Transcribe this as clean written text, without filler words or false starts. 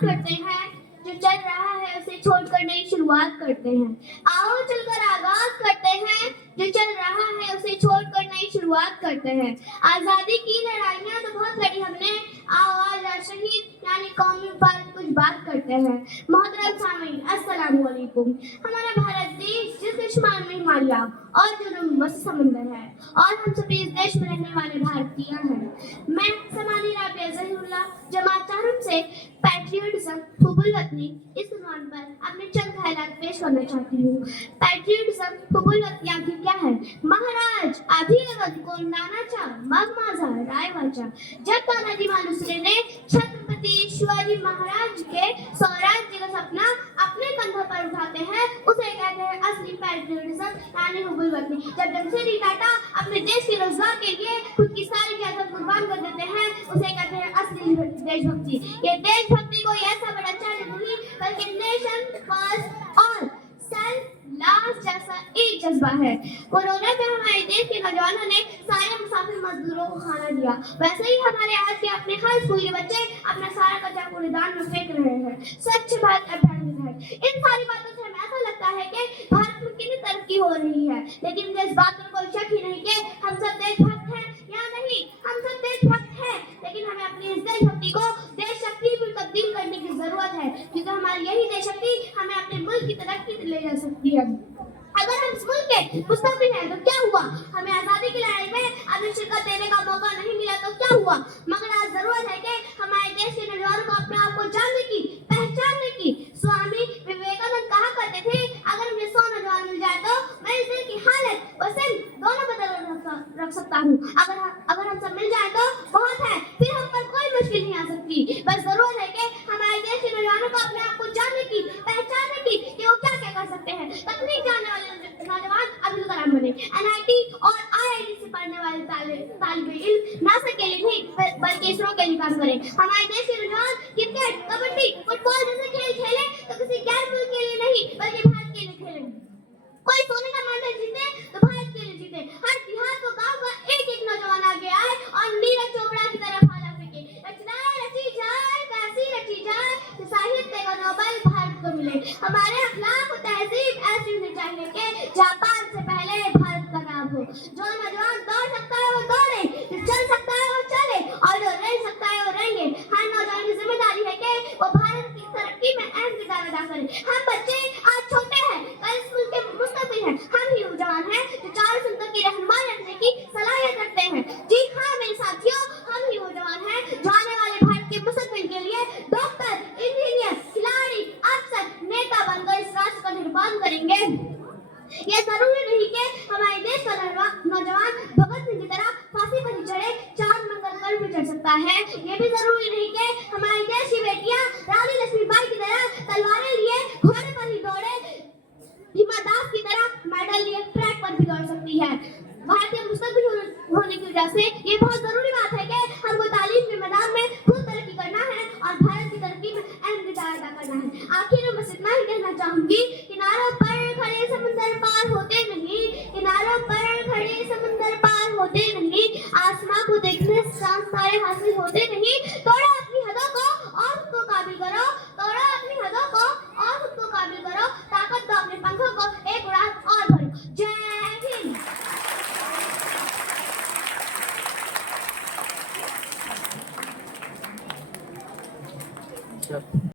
करते हैं, जो चल रहा है उसे छोड़कर नई शुरुआत करते हैं। आओ चलकर आगाज करते हैं, जो चल रहा है उसे छोड़कर नई शुरुआत करते हैं। आजादी की लड़ाइयाँ तो बहुत लड़ी हमने, आओ आज शहीद यानी कौमी पर कुछ बात करते हैं। मोहतरम सामीन, अस्सलाम वालेकुम। हमारा भारत देश जिसके शुमार में हिमालय और जो समंदर है, और हम सभी इस देश में रहने वाले भारतीय हैं। मैं समानी राबिया ज़हीरुल्लाह जमात चाहरुम से पैट्रियटिज्म हुब्बुल वतनी इस उन्वान पर अपने चंद ख्यालात पेश करना चाहती हूँ। पैट्रियटिज्म हुब्बुल वतनी आखिर क्या है? महाराज आधी लगत कोंडानाचा मग माझा रायवाचा। जब तानाजी मालुसरे ने छत्रपति शिवाजी महाराज के स्वराज्य का सपना अपने कंधों पर उठाते हैं, उसे कहते हैं असली पैट्रियटिज्म यानी हुब्बुल वतनी। जब जमशेद टाटा अपने देश के रोजगार के लिए खुद की सारी जायदाद कुर्बान कर देते हैं, उसे कहते हैं असली देशभक्ति। ये देशभक्ति कोई ऐसा बड़ा चैलेंज नहीं, बल्कि नेशन फर्स्ट और सेल्फ लास्ट जैसा एक जज्बा है। कोरोना में हमारे देश के नौजवानों ने सारे मुसाफिर मजदूरों को खाना दिया, वैसे ही हमारे आज के अपने हर स्कूली बच्चे अपना सारा कचरा कूड़ेदान में फेंक रहे हैं। स्वच्छ भारत अभियान के तहत इन सारी बातों से हमें ऐसा लगता है कि भारत में कितनी तरक्की हो रही है, लेकिन मुझे इस बात में कोई शक ही नहीं कि हम सब देशभक्त हैं या नहीं। हम सब देशभक्त हैं, लेकिन हमें अपनी इस देशभक्ति को देश शक्ति में तब्दील करने की जरूरत है, क्योंकि हमारी यही देश शक्ति हमें अपने मुल्क की तरक्की ले जा सकती है। अगर हम इस मुल्क के मुस्तकबिल हैं तो क्या हुआ? हमें आजादी की लड़ाई में अपनी शिरकत देने का मौका नहीं मिला तो क्या हुआ? मगर आज जरूरत है कि हमारे देश के नौजवानों को अपने आप को जानने की, पहचानने की। स्वामी विवेकानंद कहा करते थे, अगर मुझे 100 नौजवान मिल जाए तो मैं इस देश की हालत और सिर्फ दोनों बदल रख सकता हूँ। अगर हम सब मिल जाए तो बहुत है, फिर हम पर कोई मुश्किल नहीं आ सकती। बस जरूरत है कि हमारे देश के नौजवानों को अपने आप को जानने की, पहचानने की कि वो क्या क्या कर सकते हैं। तकनीक जानने वाले नौजवान अब्दुल कलाम बने, एनआईटी और आईआईटी से पढ़ने वाले तालिबे इल्म नासा के लिए नहीं बल्कि इसरो के लिए काम करें। हमारे देश के नौजवान क्रिकेट, कबड्डी, फुटबॉल जैसे खेल खेले तो किसी गैर मुल्क के लिए नहीं बल्कि भारत के लिए खेले। कोई सोने का मेडल जीते तो भारत के लिए जीते। हर देहात को गांव का एक एक नौजवान आगे आए और नीरज चोपड़ा की तरह भाला फेंके। रची जाए वैसी रची जाए कि साहित्य का नोबेल भारत को मिले। हमारे अखलाक और तहजीब ऐसी होनी चाहिए कि जापान से पहले भारत का नाम हो। जो नौजवान दौड़ सकता है वो दौड़े, जो चल सकता है वो चले, और जो रह सकता है वो रहेंगे। हर नौजवान की जिम्मेदारी है कि वो भारत की तरक्की में अहम किरदार अदा करें। हम बच्चे आज छोटे हैं, कल इस मुल्क के मुस्तकबिल हैं। हम ही वो जवान हैं जो चारों सुनकर की रहनुमाई रखने की सलाहियत रखते हैं। जी हाँ मेरे साथियों, हम ही वो जवान हैं जो आने वाले भारत के मुस्तकबिल के लिए डॉक्टर, इंजीनियर, खिलाड़ी, अफसर, नेता बनकर इस राष्ट्र का निर्माण करेंगे। ये जरूरी नहीं कि हमारे देश का नौजवान भगत सिंह की तरह फांसी पर ही चढ़े, चांद मंगल पर भी चढ़ सकता है। ये भी जरूरी नहीं कि हमारे देश की बेटियां रानी लक्ष्मीबाई की तरह तलवारें लिए घोड़े पर ही दौड़े, हिमा दास की तरह मेडल लिए ट्रैक पर भी दौड़ सकती है। भारत के मुस्तकबिल होने की वजह से ये बहुत जरूरी बात है कि हमको तालीम के मैदान में खूब तरक्की करना है और भारत की तरक्की में अहम किरदार अदा करना है। आखिर में बस इतना ही कहना चाहूंगी, किनारों पर खड़े समुंदर पार होते नहीं, किनारों पर खड़े समुंदर पार होते नहीं, आसमां को देखने चांद तारे हासिल होते नहीं। तोड़ो अपनी हदों को और खुद को काबिल करो, तोड़ो अपनी हदों को और खुद को काबिल करो, ताकत दो अपने पंखों को एक उड़ान और भरो। जय हिंद। Yep.